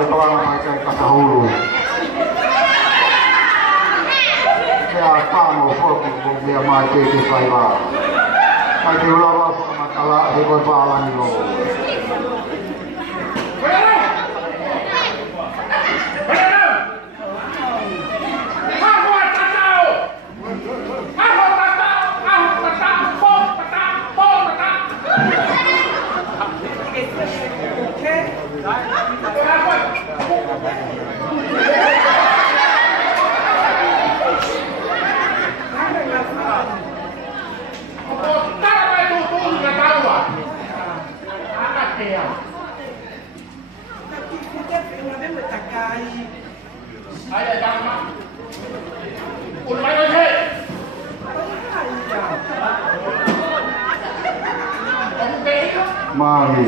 betulan pakai kasahulu. Ya kamu fokus dia mati di saya. Kaji ulama masalah di berbalan lo. Mari.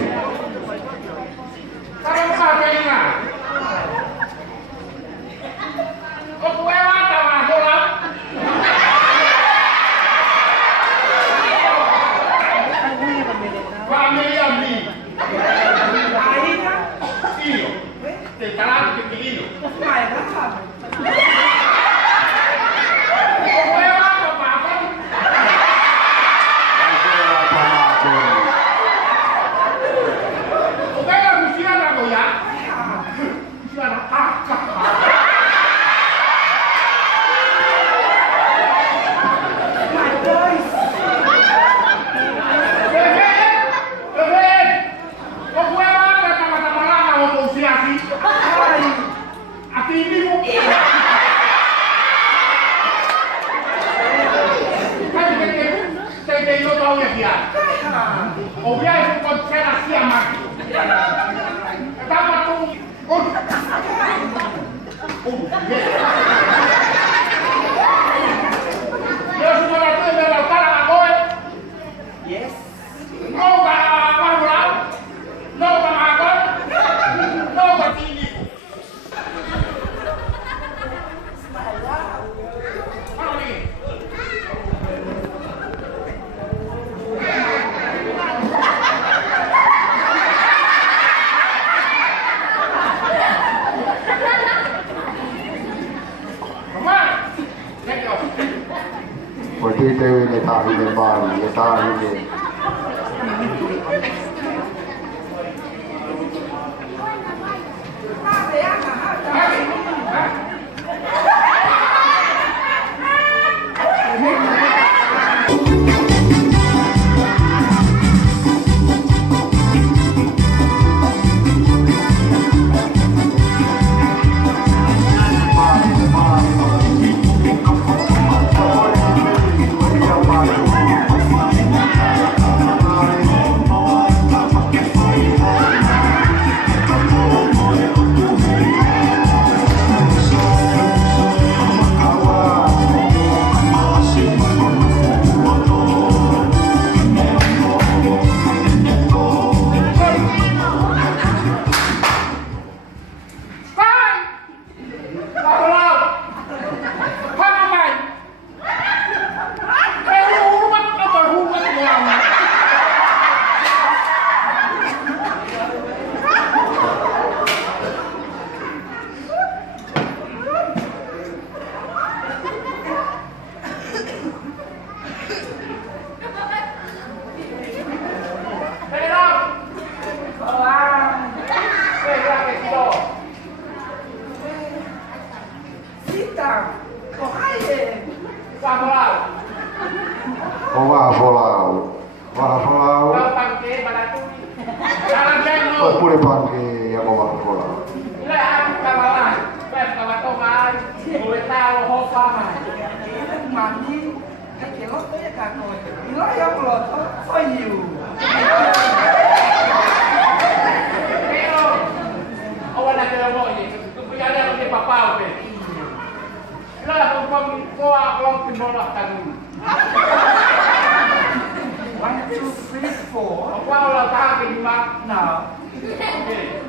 Pati dewi ni tahi ni bali, ni tahi ni. Pure pangke yang mau makan bola. Ila aku kawalan, pep kawatoman, boleh tahu hopa mah. Mandi, kekelot tuh ya kakoi. Ila yang loto, so you. Pero, awal na kaya mo ini, kaya na kay papa oke. Ila kung ko ang pinolak tanong. 1, 2, 3, 4. Ang wala ta akin mak Now. Okay.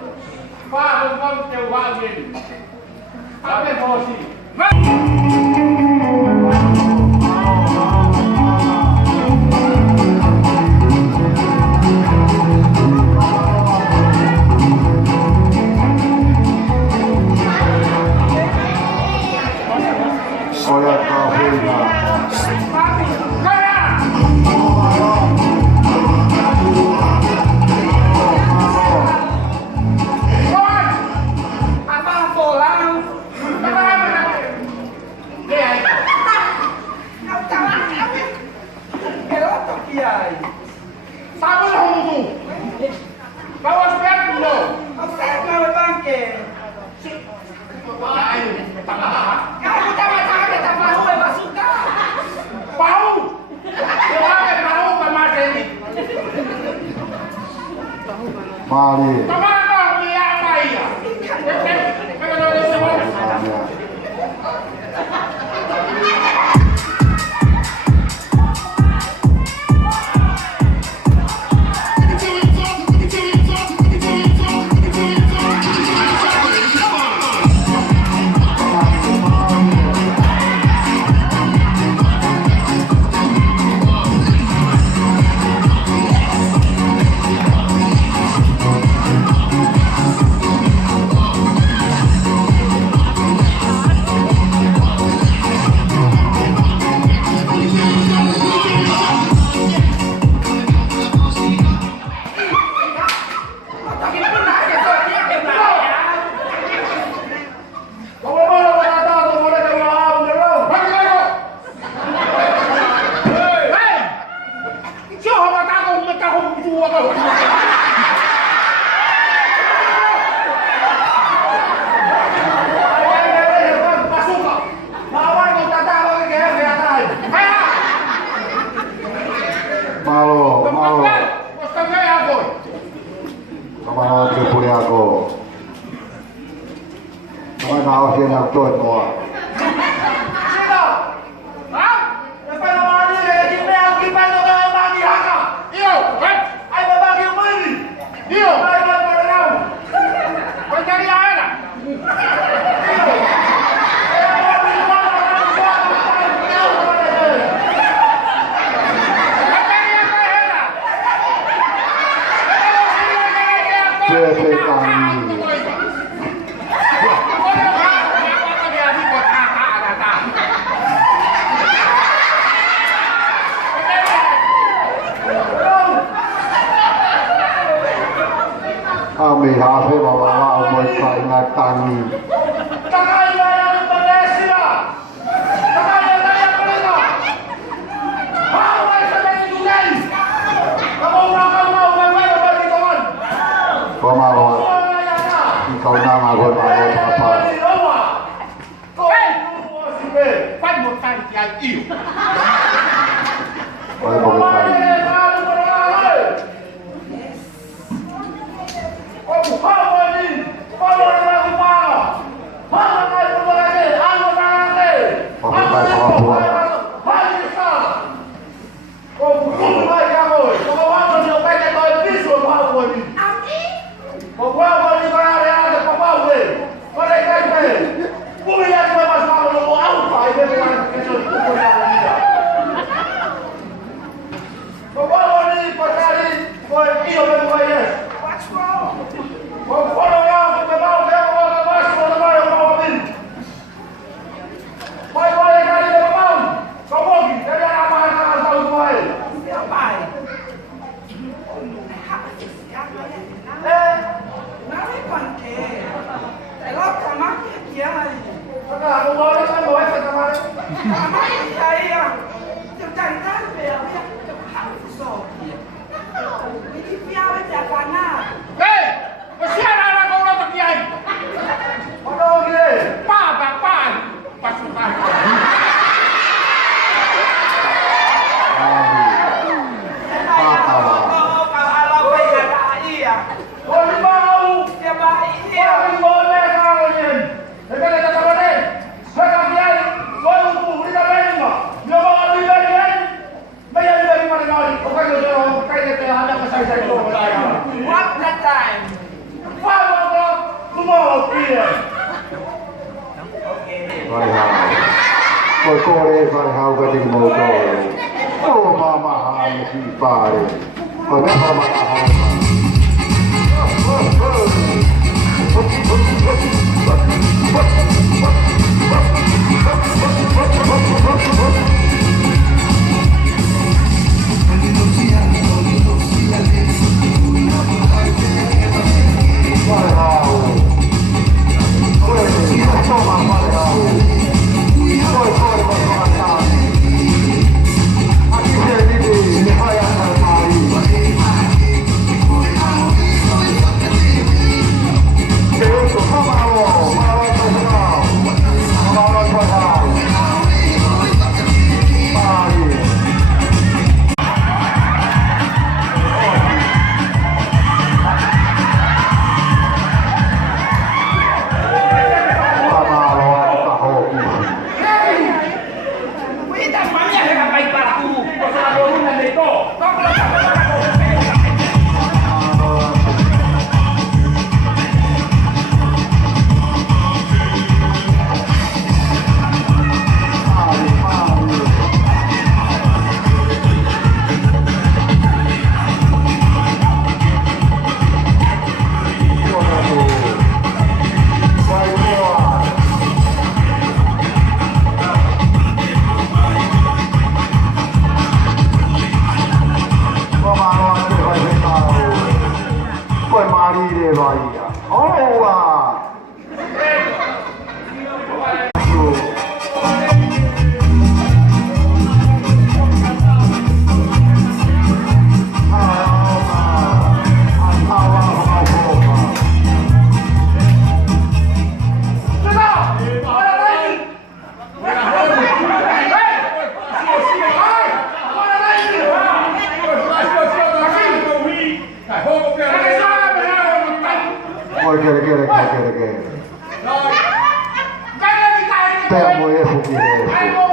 Fa kung kaya wagin. Ape bosi. Mali. Kemana dia apa ya? Malo. Kamano ke puli ako. Kamano ako siya nagtuon mo. Kami hafe bawa umur saya tani. Pemalu, kau nama aku apa? Kore farhau gading mo ko. Oh mama ham si pare. Kore mama ham. Poi marire vai. Oh va. Che. Tempo e fuochi.